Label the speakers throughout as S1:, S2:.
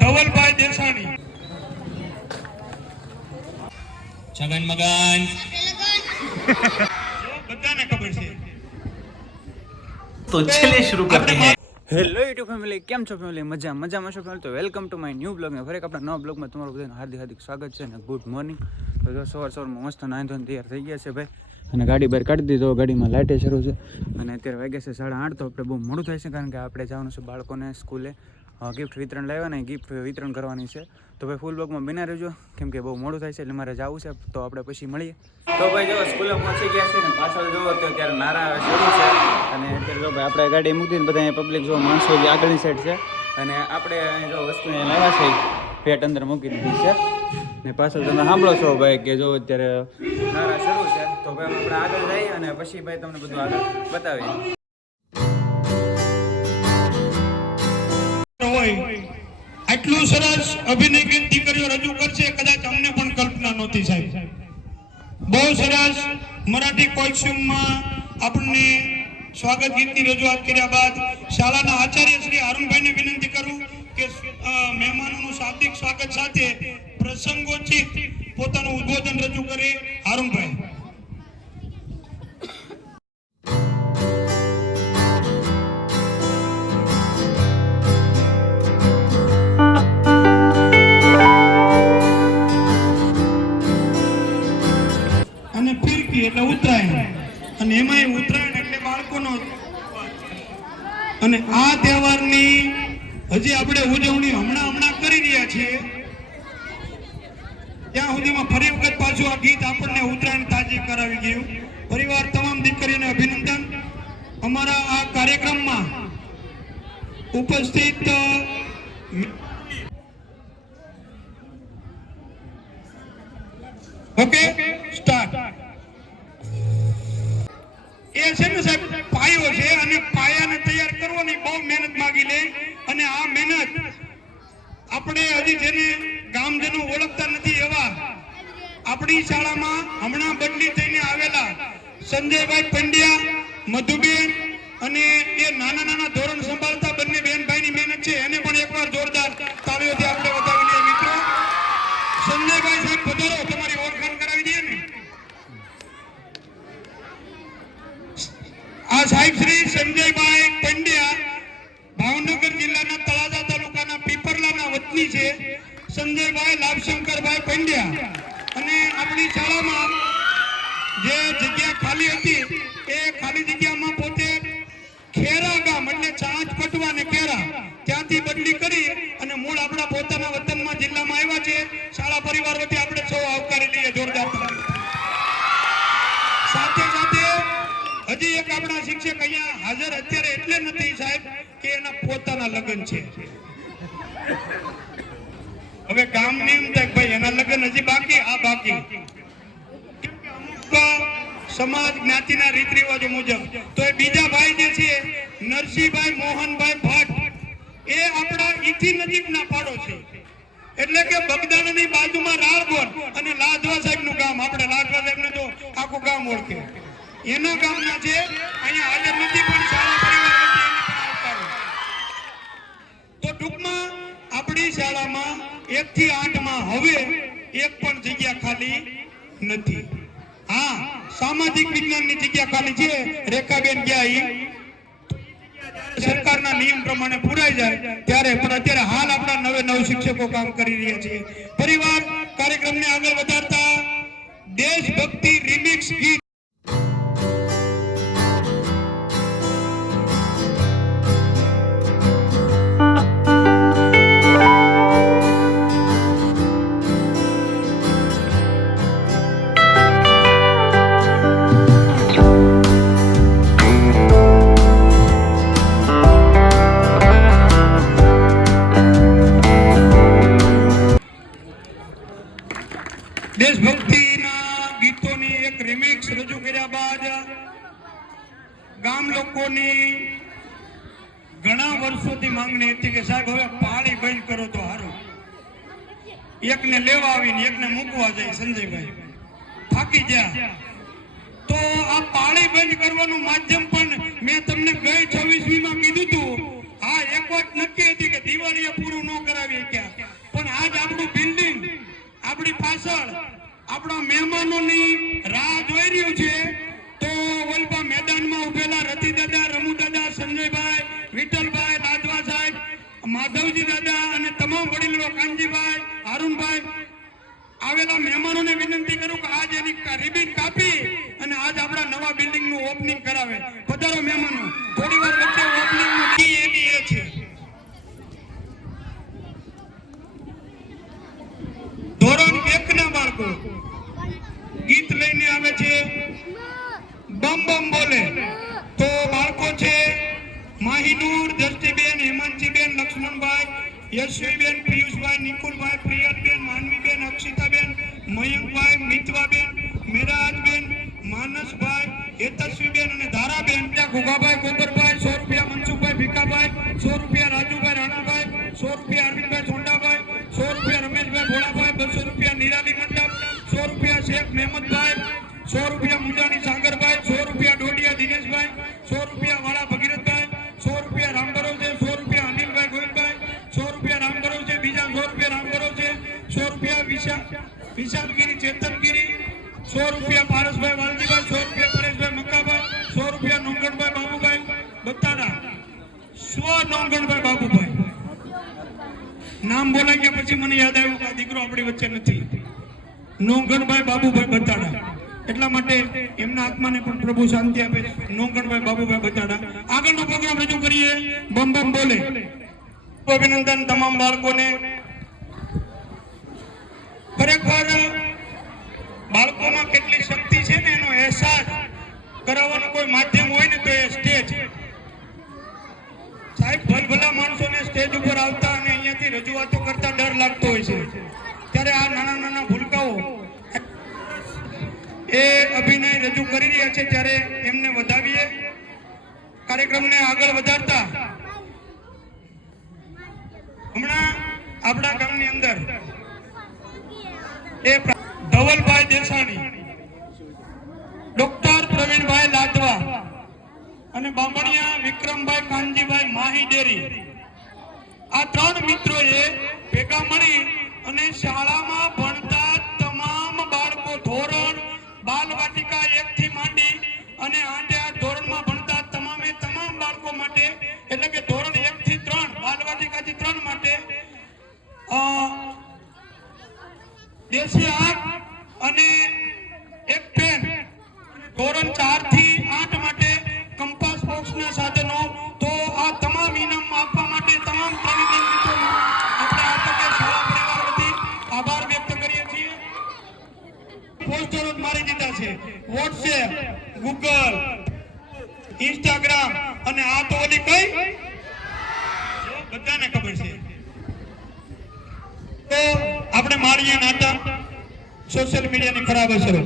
S1: ધવલભાઈ દેસાણી.
S2: છગન મગન.
S1: બધાને ખબર છે.
S3: તો ચલે શરૂ કરતે હૈ.
S4: હેલો યુટ્યુબ ફેમિલી કેમ છો ફેમિલી? મજા મજામાં છો ફેમિલી? તો વેલકમ ટુ માય ન્યૂ બ્લોગને ફરેક આપણા નવા બ્લોગમાં તમારું બધાનું હાર્દિક હાર્દિક સ્વાગત છે અને ગુડ મોર્નિંગ. તો સવાર સવારમાં મસ્ત નાહી ધોઈને તૈયાર થઈ ગયા છે ભાઈ અને ગાડી બહાર કાઢી દીધો ગાડીમાં લાઇટે શરૂ છે. અને અત્યારે વાગ્યા છે સાડા આઠ તો આપણે બહુ મોડું થાય છે કારણ કે આપણે જવાનું છે બાળકોને સ્કૂલે. ગિફ્ટ વિતરણ લાવ્યા ને ગિફ્ટ વિતરણ કરવાની છે. તો ભાઈ ફૂલ બ્લોગમાં બિના રહેજો, કેમ કે બહુ મોડું થાય છે, એટલે મારે જવું છે, તો આપણે પછી મળીએ. તો ભાઈ જો સ્કૂલે પહોંચી ગયા છે ને, પાછળ જોવો તો ત્યારે નારા શરૂ છે અને અત્યારે જો ભાઈ આપણે ગાડી મૂકી દીધી બધા પબ્લિક જો માણસો જે આગળની સાઈડ છે, અને આપણે જો વસ્તુ લાવ્યા છે પેટ અંદર મૂકી દીધી છે. ને પાછળ તમે સાંભળો છો ભાઈ કે જો અત્યારે નારા શરૂ છે, તો ભાઈ આપણે આગળ જઈએ અને પછી ભાઈ તમને બધું આગળ બતાવીએ.
S1: હોય, આટલું સરસ અભિનય કે દીકરીઓ રજૂ કરશે, કદાચ અમને પણ કલ્પના નહોતી સાહેબ. બહુ સરસ મરાઠી કોસ્ચ્યુમમાં આપણને સ્વાગત ગીતની રજૂઆત કર્યા બાદ શાળાના આચાર્ય શ્રી અરુણભાઈને વિનંતી કરું કે મહેમાનોનું શાબ્દિક સ્વાગત સાથે પ્રસંગોચિત પોતાનું ઉદ્બોધન રજૂ કરે. અમારા આ કાર્યક્રમમાં ઉપસ્થિત ઓકે, સ્ટાર્ટ. એ છે ને સાહેબ, પાયો છે અને પાયાને તૈયાર કરવાની બહુ મહેનત માગી લે અને આ મહેનત આપણે હજી જેને ગામજનો ઓળખતા નથી એવા આપણી શાળામાં હમણાં બદલી થઈને આવેલા સંજયભાઈ પંડ્યા મધુબેન અને એ નાના નાના ધોરણ સંભાળતા બંને બેન ભાઈની મહેનત છે. એને પણ એકવાર જોરદાર તાળીઓથી આપણે બતાવી દઈએ મિત્રો. સંજયભાઈ સાહેબ પધારો તમારી ઓળખાણ કરાવી દઈએ ને. આ સાહેબ શ્રી સંજયભાઈ પંડ્યા ભાવનગર જિલ્લાના તળાજા તાલુકાના પીપરલાના વતની છે. સંજયભાઈ લાભશંકરભાઈ પંડ્યા. અને આપણી શાળામાં જે જગ્યા ખાલી હતી ખાલી જગ્યામાં પોતે ખેરા ગામ એટલે ચાંચ પટવા ને કેરા, ત્યાંથી બદલી કરી અને મૂળ આપણા પોતાના વતનમાં જિલ્લામાં આવ્યા છે. શાળા પરિવાર વતી આપણે સૌ આવકારી લઈએ જોરદાર સાથે સાથે હજી એક આપણા શિક્ષક અહીંયા હાજર અત્યારે એટલે નથી સાહેબ કે એના પોતાના લગ્ન છે. હવે ગામની એમ થાય ભાઈ એના લગ્ન હજી બાકી, આ બાકી. કેમ કે અમુક સમાજ જ્ઞાતિના રીત રિવાજો મુજબ. તો એ બીજા ભાઈ જે છે, નરસિંહભાઈ મોહનભાઈ ભટ્ટ, એ આપણા ઈથી નજીકના પાડો છે. એટલે કે બગદાણાની બાજુમાં રાળગોર અને લાધવા સાહેબનું ગામ. આપણે લાધવા સાહેબને તો આખું ગામ ઓળખે. એના ગામના છે, અહીંયા હાજર નથી, પણ શાળા પરિવાર. તો ટૂંકમાં આપણી શાળામાં એક થી આઠમાં હવે એક પણ જગ્યા ખાલી નથી. હા, સામાજિક વિજ્ઞાનની જગ્યા ખાલી છે. રેખાબેન ગયા સરકારના નિયમ પ્રમાણે પૂરાઈ જાય ત્યારે, પણ અત્યારે હાલ આપણા નવે નવ શિક્ષકો કામ કરી રહ્યા છે પરિવાર કાર્યક્રમને આગળ વધારતા, દેશભક્તિ રિમિક્સ ગીત આવીને એકને મૂકવા જાય સંજયભાઈ. થાકી ગયા. તો આ પાળી બંધ કરવાનું માધ્યમ પણ મેં તમને ગઈ છવ્વીસમી માં કીધું હતું. હા, એક વાત નક્કી હતી કે દિવાળીએ પૂરું ન કરાવીએ ક્યાં. પાછળ, આપણા મહેમાનોની રાહ જોઈ રહ્યું છે. તો વલભા મેદાનમાં ઉભેલા રતિ દાદા, રમુ દાદા, સંજયભાઈ, વિઠ્ઠલભાઈ લાદવા સાહેબ, માધવજી દાદા અને તમામ વડીલો કાનજીભાઈ, હારુનભાઈ આવેલા મહેમાનોને વિનંતી કરું કે આજ એની રિબિન કાપી અને આજ આપણા નવા બિલ્ડિંગનું ઓપનિંગ કરાવે. પધારો મહેમાનો. થોડી વચ્ચે ઓપનિંગનું એની એ છે. ધોરણ એક ના બાળકો, ગીત લઈને આવે છે. બમ બમ બોલે. તો બાળકો છે માહિનૂર દ્રષ્ટિબેન હેમંતજીબેન, લક્ષ્મણભાઈ યશવીબેન, પિયુષભાઈ, નિકુલભાઈ પ્રિયતબેન માનવીબેન, અક્ષિતાબેન મયંકભાઈ મિતવાબેન, મેરાજબેન, માનસભાઈ હેતસ્વીબેન અને ધારાબેન. ત્યાં ગુગાભાઈ ગોબરભાઈ સો રૂપિયા મનસુખભાઈ, ભીખાભાઈ, સો રૂપિયા રાજુભાઈ, રાણાભાઈ, સો રૂપિયા અરવિંદભાઈ સોંડાભાઈ સો રૂપિયા રમેશભાઈ, ભોળાભાઈ, બસો રૂપિયા નિરાલી મંડપ, સો રૂપિયા શેખ મહેમદભાઈ, સો રૂપિયા મુંજાણી સાગરભાઈ, સો રૂપિયા ડોડિયા દિનેશભાઈ વિશાલગીરી ચેતનગીરી, સો રૂપિયા પારસભાઈ વાલજીભાઈ, સો રૂપિયા પરેશભાઈ મક્કાભાઈ, સો રૂપિયા નોંગણભાઈ બાબુભાઈ, બતાડા. સ્વ નોંગણભાઈ બાબુભાઈ. નામ બોલાઈ ગયા પછી મને યાદ આવ્યું કે આ દીકરો આપણી વચ્ચે નથી. નોંગણભાઈ બાબુભાઈ બતાડા. એટલા માટે એમના આત્માને પણ પ્રભુ શાંતિ આપે. નોંગણભાઈ બાબુભાઈ બતાડા. આગળનો પ્રોગ્રામ રજૂ કરીએ. બમ બમ બોલે. અભિનંદન તમામ બાળકોને. ખરેખર બાળકોમાં કેટલી શક્તિ છે ને, એનો અહેસાસ કરાવવાનું કોઈ માધ્યમ હોય ને, તો એ સ્ટેજ સાહેબ, ભલભલા માણસોને સ્ટેજ ઉપર આવતા અને અહીંયાથી રજૂઆતો કરતા ડર લાગતો હોય છે. ત્યારે આ નાના નાના ભૂલકાઓ એ અભિનય રજૂ કરી રહ્યા છે, ત્યારે એમને વધાવીએ. કાર્યક્રમને આગળ વધારતા. હમણાં આપણા ગામની અંદર એ ધવલભાઈ દેસાણી, ડોક્ટર પ્રવીણભાઈ લાદવા અને બામણિયા વિક્રમભાઈ કાનજીભાઈ માહી ડેરી આ ત્રણ મિત્રોએ ભેગા મળી અને શાળામાં ભણતા તમામ બાળકો ધોરણ બાલવાટિકા એક થી માંડી અને આઠે આપણે નાતા સોશિયલ મીડિયાની ખરાબ અસરો.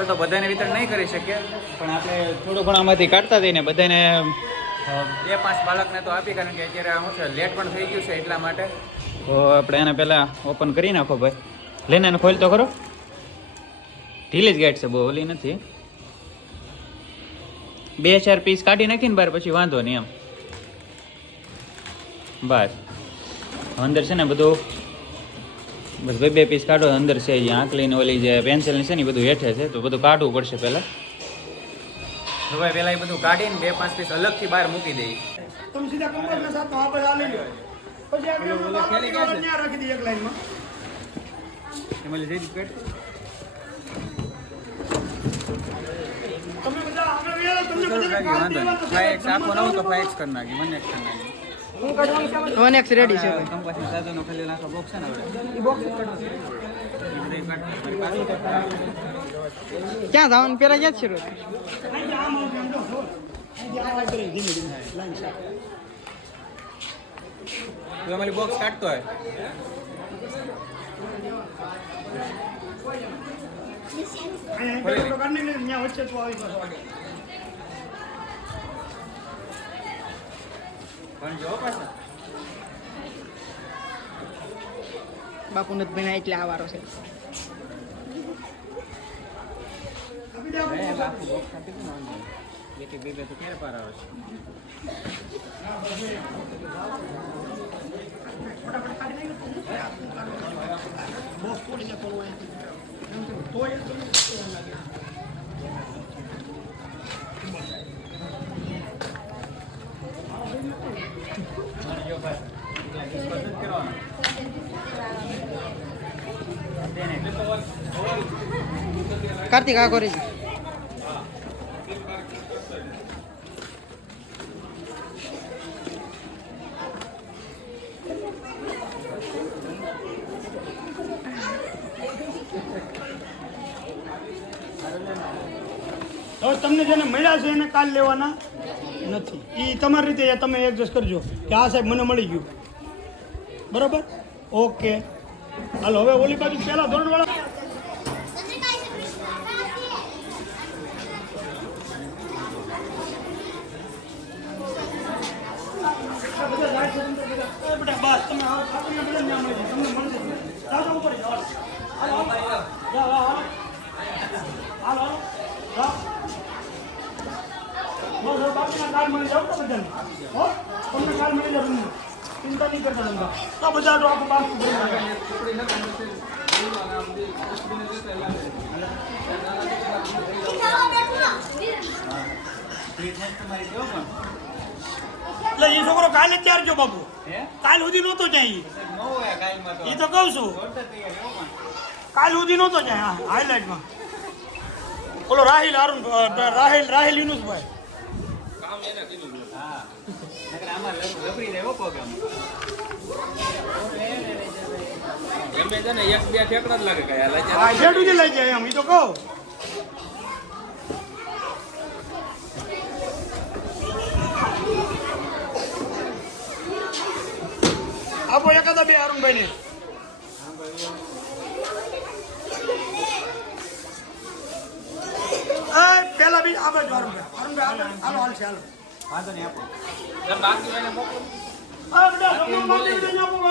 S4: એટલે તો બધાને વિતરણ નહીં કરી શકીએ. પણ આપણે થોડું ઘણું આમાંથી કાઢતા જઈને બધાને બે પાંચ બાળકને તો આપી કારણ કે અત્યારે શું છે લેટ પણ થઈ ગયું છે એટલા માટે. તો આપણે એને પહેલાં ઓપન કરી નાખો ભાઈ. લઈને એને ખોલ તો ખરો? ઢીલી જ ગાઈડ છે બહુ ઓલી નથી. બે ચાર પીસ કાઢી નાખીને બાર પછી વાંધો નહીં એમ. બસ. અંદર છે ને બધું બસ બે બે પીસ કાઢો અંદર છે જે આંકલીને ઓલી જે પેન્સિલની છે ને એ બધું હેઠે છે તો બધું કાઢવું પડશે પહેલાં. તો ભાઈ પહેલાં એ બધું કાઢીને બે પાંચ પીસ અલગથી બહાર મૂકી દઈએ
S1: તમે સીધા કંપાસના સાથમાં આ બધા લઈ લો પછી આપણે? રાખી દઈએ એક લાઈનમાં
S4: એમાં જઈ પેટ.
S1: તમે બધા આગળ તમને
S4: બધા નહીં.
S1: દેવાનું છે.
S4: ફાઈવ એક્સ નવું તો એક્સ કરી નાખી મને એક્સ કરી નાખી.
S3: વન એક્સ રેડી છે ભાઈ.
S4: કંપાસની સાધનો ખાલી આખો બોક્સ છે ને આપણે બોક્સ
S3: ક્યાં જવાનું? પેલા ક્યાં શરૂ
S1: અહીંથી આમ આવશે, આમ જો, જો. અહીંથી આમ આવી કરી, ધીમે ધીમે લાઈન સાથે.
S4: તું અમારી બોક્સ કાઢતો હોય
S1: અહીંયા પેલો તો કાઢી નાખી, ત્યાં વચ્ચે તું આવી પાછો આગળ.
S4: પણ જો પાછા
S3: બાપુ નથી ભણ્યા એટલે આ વારો છે?
S1: આપી દે આપણે.
S4: બે લાખ બોક્સ કાઢી દે ને વાંધો નહીં. એક એક બે બે તો ક્યારે પાર આવે છે
S1: બોક્સ તોડીને થોડું અહીંથી. તોય તો
S4: જો ભાઈ ડિસ્કસ જ કરવાનો તેને
S3: કાર્તિક, આ કરી
S1: હવે તમને જેને મળ્યા છે એને કાલ લેવાના નથી. એ તમારી રીતે તમે એડજસ્ટ કરજો કે આ સાહેબ મને મળી ગયું. બરાબર? ઓકે હાલો, હવે ઓલી બાજુ પહેલા ધોરણવાળા બધા જાય છે, અંદર બધા. એ બેટા, બસ તમે આવો, આપણને બધા ન્યા મળી જાય. તમને મળી જશે. જાઓ, જાઓ, ઉપર જાઓ. હાલો, હાલો. જાઓ, હાલો, હાલો. હાલો, હાલો. જાઓ. બસ હવે બાકીના કાર્ડ મળી જાવ તો બધાને. હો? તમને કાર્ડ મળી જશે તમને. ચિંતા નહીં કરતા તમે આ બધા ડોક નાખે. એટલે એ છોકરો કાલે જ ત્યાર જો કાલ સુધી નહોતો જાય
S4: તો
S1: એ તો કહું છું. કાલ સુધી નહોતો જાય હા હાઇલાઇટમાં ઓલો રાહિલ અરુણ રાહિલ રાહિલ યુનુસભાઈ.
S4: હો. આમ. ને એક બે ઠેકડા જ લાગે કયા લાગે
S1: હા જેડ સુધી લઈ જાય એમ એ તો કહું. આપો એકાદા બે અરુણભાઈ ને પેલા બી આપણે અરુણભાઈ અરુણભાઈ હાલો, હાલો હાલ. છે હાલો
S4: વાંધો નહીં આપો બાકી મોકલો.
S1: હવે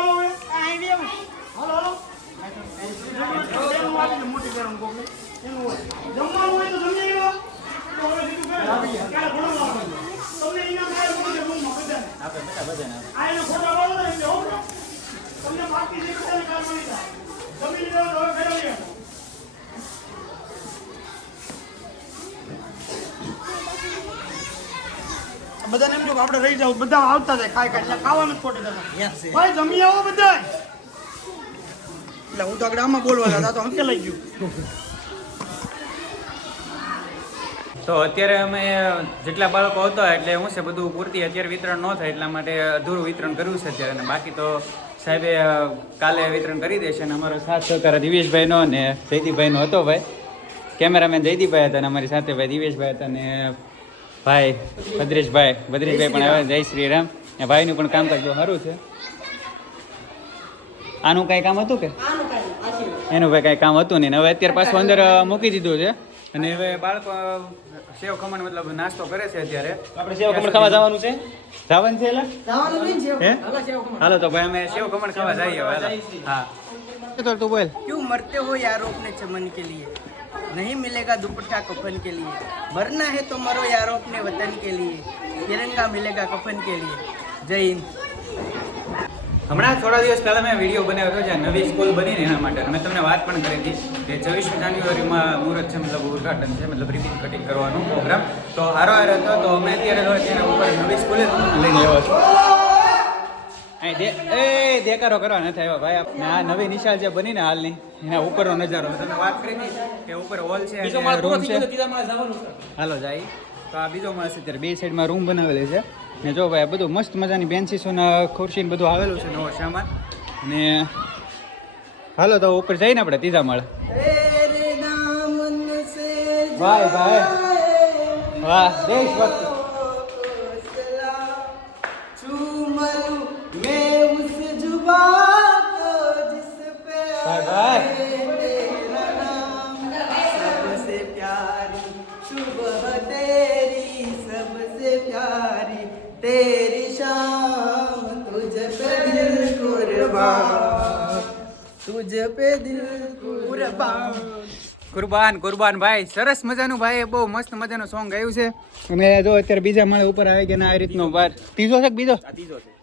S1: હવે? તમને ઇનામ મળે બધે રૂમમાં બધાને.
S4: આપે બેટા બધાને આપે
S1: આ બધાને એમ જો આપણે રહી જાવ બધા આવતા જાય ખાઈ ખાઈ એટલે ખાવાનું જ ખોટું તમે ભાઈ જમી આવો બધા. એટલે હું તો આગળ આમાં બોલવા હતા તો અંકે લઈ ગયું.
S4: તો અત્યારે અમે જેટલા બાળકો હતા એટલે હું છે બધું પૂરતી અત્યારે વિતરણ ન થાય એટલા માટે અધૂરું વિતરણ કર્યું છે અત્યારે. અને બાકી તો સાહેબે કાલે વિતરણ કરી દેશે અને અમારો સાથ સહકાર દિવેશભાઈનો અને જયદીપભાઈનો હતો ભાઈ. કેમેરામેન જયદીપભાઈ હતા અને અમારી સાથે ભાઈ દિવેશભાઈ હતા અને ભાઈ ભદ્રેશભાઈ ભદ્રેશભાઈ પણ આવે જય શ્રી રામ. એ ભાઈનું પણ કામ કરજો સારું છે. આનું કાંઈ કામ હતું કે? એનું ભાઈ કાંઈ કામ હતું નહીં. હવે અત્યારે પાછું અંદર મૂકી દીધું છે. અને હવે બાળકો સેવ ખમણ મતલબ નાસ્તો કરે છે અત્યારે. આપણે સેવ ખમણ ખાવા જવાનું છે? જવાનું છે એટલે? હાલો તો ભાઈ અમે સેવ ખમણ ખાવા જઈએ હા. તો તું બોલ.
S5: ક્યું મરતે હો યારો અપને ચમન કે લીએ. नहीं मिलेगा दुपट्टा कफन के लिए मरना है तो मरो यारों अपने वतन के लिए तिरंगा मिलेगा कफन के लिए जय हिंद
S4: હમણાં થોડા દિવસ પહેલા મેં વિડીયો બનાવ્યો હતો જ્યાં નવી સ્કૂલ બની ને એના માટે મેં તમને વાત પણ કરી હતી કે છવ્વીસમી જાન્યુઆરીમાં મુહૂર્ત છે મતલબ ઉદઘાટન છે મતલબ રિબિન કટિંગ કરવાનો પ્રોગ્રામ તો હારો હારો હતો તો અમે અત્યારે હવે તેના ઉપર નવી સ્કૂલે લઈને આવ્યો છું અહીં દે એ દેકારો કરવા નથી આવ્યો ભાઈ આ નવી નિશાલ જે બની ને હાલની એના ઉપરનો નજારો. તમે વાત કરી કે ઉપર હોલ છે રૂમ છે. હાલો જાય. તો આ બીજો માળ છે. ત્યારે બે સાઈડમાં રૂમ બનાવેલી છે. ને જો ભાઈ બધું મસ્ત મજાની બેન્ચીસો ને ખુરશી ને બધું આવેલું છે નવો સામાન. ને હાલો તો ઉપર જઈને આપણે ત્રીજા માળ. ભાઈ ભાઈ. વાહ દેશ
S5: सबसे प्यारी सुबह तेरी सबसे प्यारी तेरी शाम तुझ पे दिल कुर्बान तुझ पे दिल कुर्बान
S4: કુરબાન કુરબાન ભાઈ સરસ મજાનું ભાઈ બહુ મસ્ત મજાનું સોંગ ગાયું છે અને જો અત્યારે બીજા માળે ઉપર આવી ગયા ને આ રીતનો બાર ત્રીજો છે કે બીજો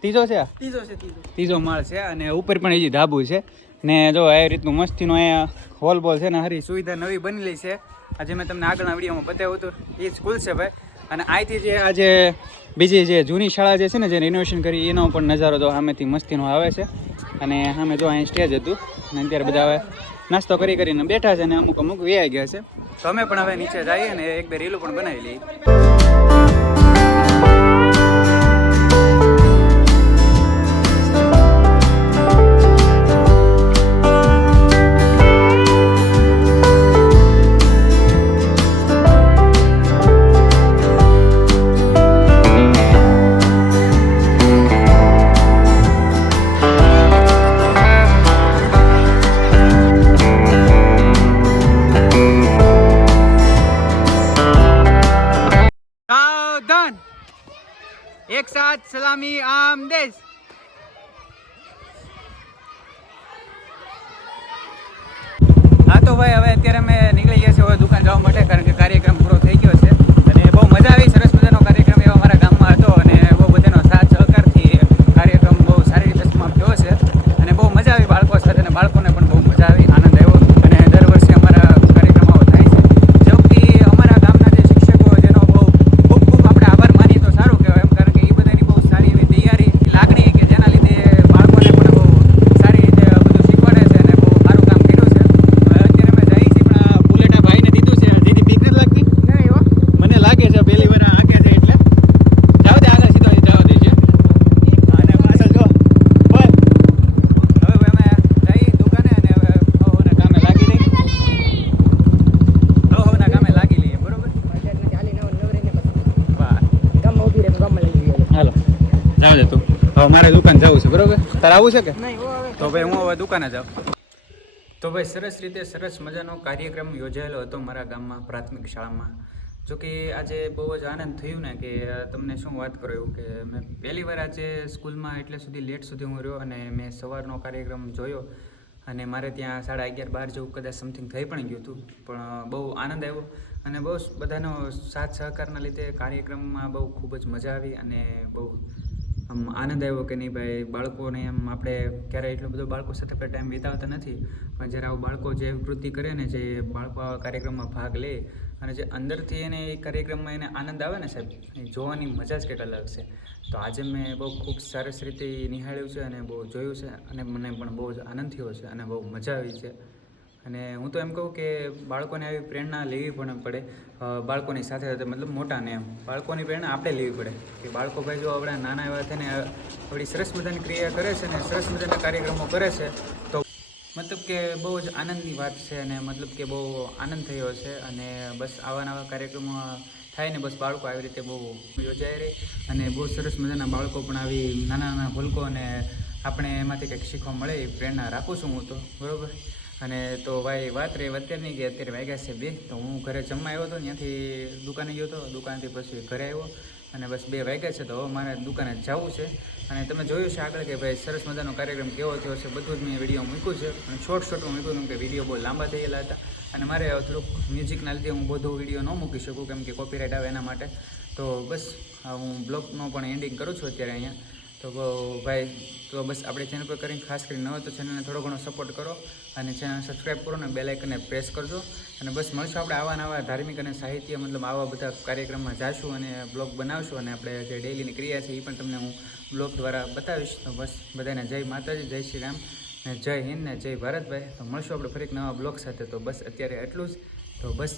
S4: ત્રીજો છે આ?
S5: तीजो से तीजो
S4: ત્રીજો માળ છે અને ઉપર પણ હજી ધાબુ છે ને જો એ રીતનું મસ્તીનો અહીંયા હોલ બોલ છે ને હરી સુવિધા નવી બનેલી છે. આજે મેં તમને આગળના વિડીયોમાં બતાવ્યું હતું. એ સ્કૂલ છે ભાઈ. અને અહીંથી જે આજે બીજી જે જૂની શાળા જે છે ને જે રિનોવેશન કરી, એનો પણ નજારો જો સામેથી મસ્તીનો આવે છે. અને સામે જો અહીં સ્ટેજ હતું. અને અત્યારે બધા હવે નાસ્તો કરી કરીને બેઠા છે અને અમુક અમુક વ્યાઈ ગયા છે. તો અમે પણ હવે નીચે જઈએ ને એક બે રીલું પણ બનાવી લઈએ. સાથ સલામી આમ દેશ હા, તો ભાઈ, હવે અત્યારે અમે નીકળી ગયા છીએ હવે દુકાન જવા માટે, કારણ કે કાર્યક્રમ પૂરો થઈ ગયો છે. અને બહુ મજા આવી સરસ મજાનો કાર્યક્રમ એવો અમારા ગામમાં હતો અને બહુ બધાનો સાથ સહકારથી કાર્યક્રમ બહુ સારી રીતે સમાપ્ત થયો છે અને બહુ મજા આવી બાળકો સાથે અને બાળકોને પણ બહુ મજા આવી આનંદ આવ્યો અને દર વર્ષે અમારા કાર્યક્રમ આવો થાય છે જો કે અમારા ગામના જે શિક્ષકો જેનો બહુ ખૂબ ખૂબ આપણે આભાર માનીએ તો સારું કહેવાય એમ કારણ કે એ બધાની બહુ સારી એવી તૈયારી લાગણી કે જેના લીધે બાળકોને પણ બહુ સારી રીતે બધું શીખવાડે છે અને બહુ સારું કામ કર્યું છે હવે અત્યારે અમે જઈએ છીએ પણ આ બુલેટા ભાઈને દીધું છે જેની બીક નથી લાગતી
S3: નહીં હો
S4: મને લાગે છે પહેલી વાર આગે છે એટલે જાવ દે આગળ સીધો જાવ દે છે અને પાછળ જો બોલ હવે ભાઈ અમે જઈ દુકાને અને હવે હવના કામે લાગી જઈ હવના કામે લાગી લઈએ બરોબર
S3: અત્યારે નથી હાલી નવ નવરીને પછી
S4: વાહ
S3: ગામમાં ઊભી રહે તો ગામમાં લઈ જઈએ
S4: હાલો જાવ દે તું હવે મારે દુકાન જવું છે આવું છે કે?
S3: નહીં હો હવે
S4: તો ભાઈ હું હવે દુકાને જાઉં. તો ભાઈ સરસ રીતે સરસ મજાનો કાર્યક્રમ યોજાયેલો હતો મારા ગામમાં પ્રાથમિક શાળામાં. જો કે આજે બહુ જ આનંદ થયું ને કે તમને શું વાત કરો એવું કે મેં પહેલી વાર આજે સ્કૂલમાં એટલે સુધી લેટ સુધી હું રહ્યો અને મેં સવારનો કાર્યક્રમ જોયો અને મારે ત્યાં સાડા અગિયાર બાર જેવું કદાચ સમથિંગ થઈ પણ ગયું હતું. પણ બહુ આનંદ આવ્યો અને બહુ બધાનો સાથ સહકારના લીધે કાર્યક્રમમાં બહુ ખૂબ જ મજા આવી અને બહુ આમ આનંદ આવ્યો કે નહીં ભાઈ, બાળકોને એમ આપણે ક્યારેય એટલો બધો બાળકો સાથે આપણે ટાઈમ વિતાવતા નથી, પણ જ્યારે આવું બાળકો જે વૃત્તિ કરે ને, જે બાળકો આવા કાર્યક્રમમાં ભાગ લે અને જે અંદરથી એને એ કાર્યક્રમમાં એને આનંદ આવે ને સાહેબ, એ જોવાની મજા જ કંઈક અલગ છે. તો આજે મેં બહુ ખૂબ સરસ રીતે નિહાળ્યું છે અને બહુ જોયું છે અને મને પણ બહુ જ આનંદ થયો છે અને બહુ મજા આવી છે. અને હું તો એમ કહું કે બાળકોને આવી પ્રેરણા લેવી પણ પડે. બાળકોની સાથે સાથે મતલબ મોટાને એમ. બાળકોની પ્રેરણા આપણે લેવી પડે. કે બાળકો ભાઈ જો આપણા નાના એવા થઈને આપણી સરસ મજાની ક્રિયા કરે છે ને સરસ મજાના કાર્યક્રમો કરે છે, તો મતલબ કે બહુ જ આનંદની વાત છે અને મતલબ કે બહુ આનંદ થયો છે અને બસ આવા નવા કાર્યક્રમો થાય ને બસ બાળકો આવી રીતે બહુ યોજાઈ રહી અને બહુ સરસ મજાના બાળકો પણ આવી નાના નાના ભૂલકો અને આપણે એમાંથી કંઈક શીખવા મળે એ પ્રેરણા રાખું છું હું તો. બરાબર? અને તો ભાઈ વાત રહી, અત્યારની કે અત્યારે વાગ્યા છે બે, તો હું ઘરે જમવા આવ્યો હતો, ત્યાંથી દુકાને ગયો હતો, દુકાનથી પછી ઘરે આવ્યો અને બસ બે વાગ્યા છે, તો હવે મારે દુકાને જવું છે. અને તમે જોયું છે આગળ કે ભાઈ સરસ મજાનો કાર્યક્રમ કેવો થયો છે, બધું જ મેં વીડિયો મૂક્યું છે. અને શોર્ટ શોર્ટમાં મૂક્યું કેમ કે વીડિયો બહુ લાંબા થયેલા હતા. અને મારે થોડુંક મ્યુઝિકના લીધે હું બધો વીડિયો ન મૂકી શકું કેમ કે કોપીરાઇટ આવે એના માટે. તો બસ હું બ્લોગનો પણ એન્ડિંગ કરું છું અત્યારે અહીંયા. તો ભાઈ, તો બસ આપણે ચેનલ પર કરીને ખાસ કરીને હોય તો ચેનલને થોડો ઘણો સપોર્ટ કરો અને ચેનલ સબસ્ક્રાઈબ કરો અને બેલાઇકનને પ્રેસ કરજો. અને બસ મળશું આપણે આવા નવા ધાર્મિક અને સાહિત્ય મતલબ આવા બધા કાર્યક્રમમાં જાશું અને બ્લોગ બનાવશું અને આપણે જે ડેઈલીની ક્રિયા છે એ પણ તમને હું બ્લોગ દ્વારા બતાવીશ. તો બસ બધાને જય માતાજી, જય શ્રી રામ ને જય હિન્દ ને જય ભારતભાઈ તો મળશું આપણે ફરી નવા બ્લોગ સાથે. તો બસ અત્યારે એટલું જ. તો બસ